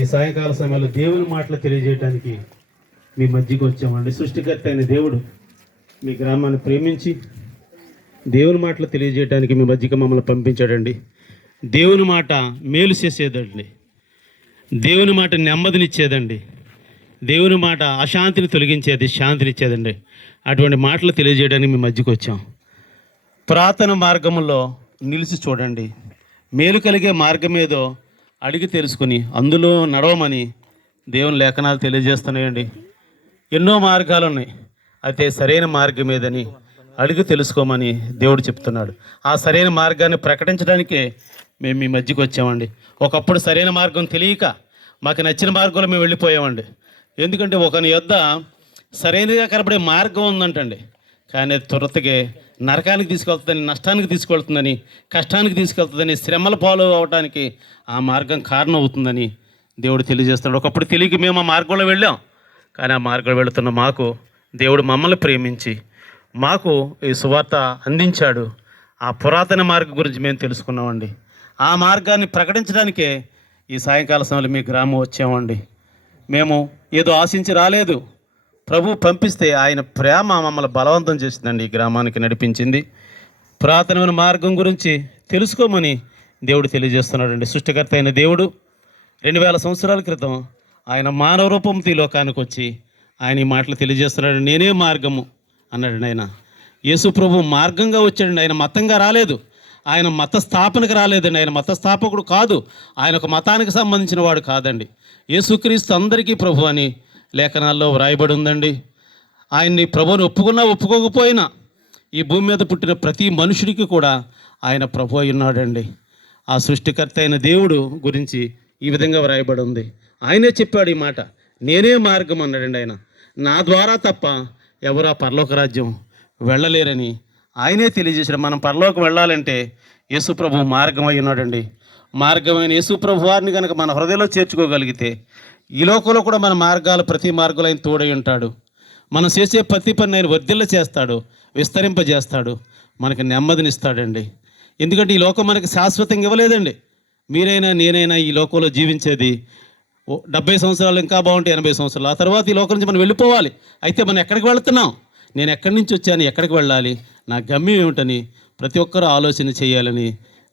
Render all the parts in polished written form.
ఈ సాయంకాల సమయంలో దేవుని మాటలు తెలియజేయడానికి మీ మధ్యకి వచ్చామండి. సృష్టికర్త అయిన దేవుడు మీ గ్రామాన్ని ప్రేమించి దేవుని మాటలు తెలియజేయడానికి మీ మధ్యకి మమ్మల్ని పంపించాడండి. దేవుని మాట మేలు చేసేదండి, దేవుని మాట నెమ్మదినిచ్చేదండి, దేవుని మాట అశాంతిని తొలగించేది, శాంతినిచ్చేదండి. అటువంటి మాటలు తెలియజేయడానికి మీ మధ్యకి వచ్చాం. పురాతన మార్గంలో నిలిచి చూడండి, మేలు కలిగే మార్గం ఏదో అడిగి తెలుసుకుని అందులో నడవమని దేవుని లేఖనాలు తెలియజేస్తున్నాయండి. ఎన్నో మార్గాలు ఉన్నాయి, అయితే సరైన మార్గం ఏదని అడిగి తెలుసుకోమని దేవుడు చెప్తున్నాడు. ఆ సరైన మార్గాన్ని ప్రకటించడానికే మేము మీ మధ్యకి వచ్చామండి. ఒకప్పుడు సరైన మార్గం తెలియక మాకు నచ్చిన మార్గంలో మేము వెళ్ళిపోయామండి. ఎందుకంటే ఒకని యొద్ద సరైనదిగా కనబడే మార్గం ఉందంటండి, కానీ అది త్వరతగా నరకానికి తీసుకెళ్తుందని, నష్టానికి తీసుకెళ్తుందని, కష్టానికి తీసుకెళ్తుందని, శ్రమల పాలు అవడానికి ఆ మార్గం కారణం అవుతుందని దేవుడు తెలియజేస్తున్నాడు. ఒకప్పుడు తెలియక మేము ఆ మార్గంలో వెళ్ళాం, కానీ ఆ మార్గంలో వెళుతున్న మాకు దేవుడు మమ్మల్ని ప్రేమించి మాకు ఈ సువార్త అందించాడు. ఆ పురాతన మార్గం గురించి మేము తెలుసుకున్నామండి. ఆ మార్గాన్ని ప్రకటించడానికే ఈ సాయంకాల సమయంలో మీ గ్రామం వచ్చామండి. మేము ఏదో ఆశించి రాలేదు, ప్రభు పంపిస్తే ఆయన ప్రేమ మమ్మల్ని బలవంతం చేసిందండి, ఈ గ్రామానికి నడిపించింది. పురాతనమైన మార్గం గురించి తెలుసుకోమని దేవుడు తెలియజేస్తున్నాడండి. సృష్టికర్త అయిన దేవుడు 2000 సంవత్సరాల క్రితం ఆయన మానవ రూపంతో ఈ లోకానికి వచ్చి ఆయన ఈ మాటలు తెలియజేస్తున్నాడు. నేనే మార్గము అన్నాడు. ఆయన యేసు ప్రభు మార్గంగా వచ్చాడండి. ఆయన మతంగా రాలేదు, ఆయన మత స్థాపనకు రాలేదండి. ఆయన మత స్థాపకుడు కాదు, ఆయన ఒక మతానికి సంబంధించిన వాడు కాదండి. యేసుక్రీస్తు అందరికీ ప్రభు అని లేఖనాల్లో వ్రాయబడి ఉందండి. ఆయన్ని ప్రభువుని ఒప్పుకున్నా ఒప్పుకోకపోయినా ఈ భూమి మీద పుట్టిన ప్రతి మనుషుడికి కూడా ఆయన ప్రభు అయి ఉన్నాడండి. ఆ సృష్టికర్త అయిన దేవుడు గురించి ఈ విధంగా వ్రాయబడి ఉంది. ఆయనే చెప్పాడు ఈ మాట, నేనే మార్గం అన్నాడండి. ఆయన నా ద్వారా తప్ప ఎవరు ఆ పరలోక రాజ్యం వెళ్ళలేరని ఆయనే తెలియజేశాడు. మనం పరలోకం వెళ్ళాలంటే యేసు ప్రభు మార్గం అయి ఉన్నాడండి. మార్గమైన యేసు ప్రభు వారిని కనుక మన హృదయంలో చేర్చుకోగలిగితే ఈ లోకంలో కూడా మన మార్గాలు, ప్రతి మార్గంలో ఆయన తోడై ఉంటాడు. మనం చేసే ప్రతి పని ఆయన వర్ధిల్ల చేస్తాడు, విస్తరింపజేస్తాడు, మనకి నెమ్మదినిస్తాడండి. ఎందుకంటే ఈ లోకం మనకి శాశ్వతంగా ఇవ్వలేదండి. మీరైనా నేనైనా ఈ లోకంలో జీవించేది 70 సంవత్సరాలు, ఇంకా బాగుంటే 80 సంవత్సరాలు. ఆ తర్వాత ఈ లోకం నుంచి మనం వెళ్ళిపోవాలి. అయితే మనం ఎక్కడికి వెళుతున్నాం, నేను ఎక్కడి నుంచి వచ్చాను, ఎక్కడికి వెళ్ళాలి, నా గమ్యం ఏమిటని ప్రతి ఒక్కరూ ఆలోచన చేయాలని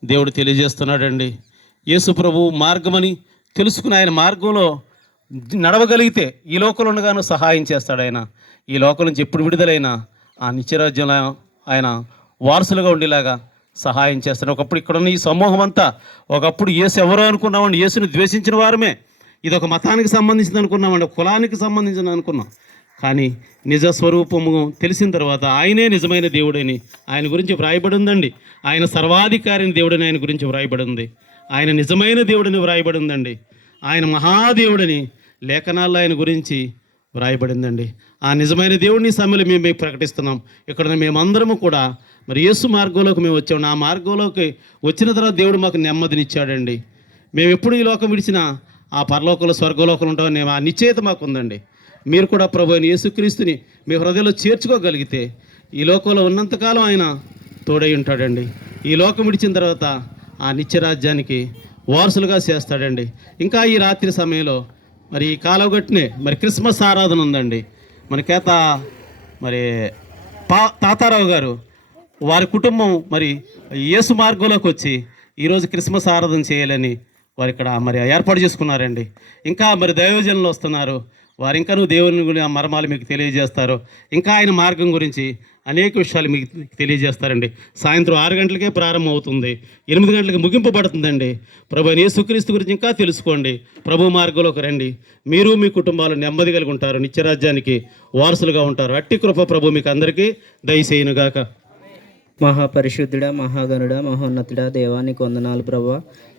దేవుడు తెలియజేస్తున్నాడండి. యేసు ప్రభు మార్గమని తెలుసుకుని ఆయన మార్గంలో నడవగలిగితే ఈ లోకంలో ఉండగాను సహాయం చేస్తాడు ఆయన. ఈ లోకం నుంచి ఎప్పుడు విడుదలైనా ఆ నిత్యరాజ్యంలో ఆయన వారసులుగా ఉండేలాగా సహాయం చేస్తాడు. ఒకప్పుడు ఇక్కడున్న ఈ సమూహం అంతా ఒకప్పుడు యేసు ఎవరో అనుకున్నామండి, యేసుని ద్వేషించిన వారమే. ఇది ఒక మతానికి సంబంధించింది అనుకున్నామండి, కులానికి సంబంధించింది అనుకున్నాం. కానీ నిజ స్వరూపము తెలిసిన తర్వాత ఆయనే నిజమైన దేవుడని ఆయన గురించి వ్రాయబడి ఉందండి. ఆయన సర్వాధికారిని దేవుడని ఆయన గురించి వ్రాయబడి ఉంది. ఆయన నిజమైన దేవుడని వ్రాయబడి ఉందండి. ఆయన మహాదేవుడని లేఖనాల్లో ఆయన గురించి వ్రాయబడిందండి. ఆ నిజమైన దేవుడిని సమయంలో మేము ప్రకటిస్తున్నాం. ఇక్కడ మేమందరము కూడా మరి యేసు మార్గంలోకి మేము వచ్చాము. ఆ మార్గంలోకి వచ్చిన తర్వాత దేవుడు మాకు నెమ్మదినిచ్చాడండి. మేము ఎప్పుడు ఈ లోకం విడిచినా ఆ పరలోకంలో, స్వర్గలోకంలో ఉంటామని ఆ నిశ్చయిత మాకు ఉందండి. మీరు కూడా ప్రభు అయిన యేసుక్రీస్తుని మీ హృదయంలో చేర్చుకోగలిగితే ఈ లోకంలో ఉన్నంతకాలం ఆయన తోడై ఉంటాడండి. ఈ లోకం విడిచిన తర్వాత ఆ నిత్యరాజ్యానికి వారసులుగా చేస్తాడండి. ఇంకా ఈ రాత్రి సమయంలో మరి ఈ కాలగట్టునే మరి క్రిస్మస్ ఆరాధన ఉందండి. మన కేత మరి తాతారావు గారు వారి కుటుంబం మరి యేసు మార్గంలోకి వచ్చి ఈరోజు క్రిస్మస్ ఆరాధన చేయాలని వారు ఇక్కడ మరి ఏర్పాటు చేసుకున్నారండి. ఇంకా మరి దైవజనులు వస్తున్నారు, వారు ఇంకా దేవుని గురించి ఆ మర్మాలు మీకు తెలియజేస్తారు. ఇంకా ఆయన మార్గం గురించి అనేక విషయాలు మీకు తెలియజేస్తారండి. సాయంత్రం 6 గంటలకే ప్రారంభం అవుతుంది, 8 గంటలకు ముగింపబడుతుందండి. ప్రభు యేసుక్రీస్తు గురించి ఇంకా తెలుసుకోండి, ప్రభు మార్గంలోకి రండి. మీరు మీ కుటుంబాలు నెమ్మది కలిగి ఉంటారు, నిత్యరాజ్యానికి వారసులుగా ఉంటారు. అట్టి కృప ప్రభు మీకు అందరికీ దయచేయునుగాక. మహాపరిశుద్ధుడా, మహాగణుడా, మహోన్నతుడా, దేవానికి వందనాలు ప్రభా.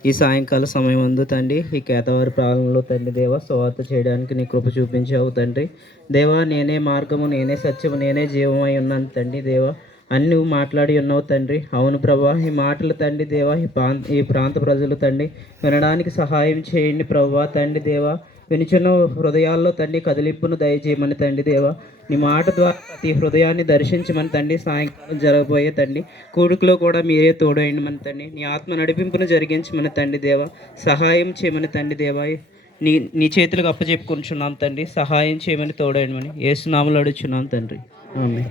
ఈ సాయంకాల సమయం అందు తండ్రి ఈ కేతవారి ప్రాంతంలో తండ్రి దేవ సువార్త చేయడానికి నీ కృప చూపించావు తండ్రి దేవా. నేనే మార్గము, నేనే సత్యము, నేనే జీవమై ఉన్నాను తండ్రి దేవ అని నువ్వు మాట్లాడి ఉన్నావు తండ్రి. అవును ప్రభా, ఈ మాటలు తండ్రి దేవ ఈ ప్రాంత ప్రజలు తండ్రి వినడానికి సహాయం చేయండి ప్రభా. తండ్రి దేవ వినుచున్న హృదయాల్లో తండ్రి కదిలింపును దయచేయమని తండ్రి దేవ నీ మాట ద్వారా ప్రతి హృదయాన్ని దర్శించమని తండ్రి. సాయంకాలం జరగబోయే తండ్రి కూడుకులో కూడా మీరే తోడైండమని తండ్రి. నీ ఆత్మ నడిపింపును జరిగించమని తండ్రి దేవ సహాయం చేయమని తండ్రి దేవ నీ చేతులకు అప్పచెప్పుకుంటున్నాం తండ్రి. సహాయం చేయమని తోడేయమని యేసు నామములో అడుగుచున్నాం తండ్రి. ఆమేన్.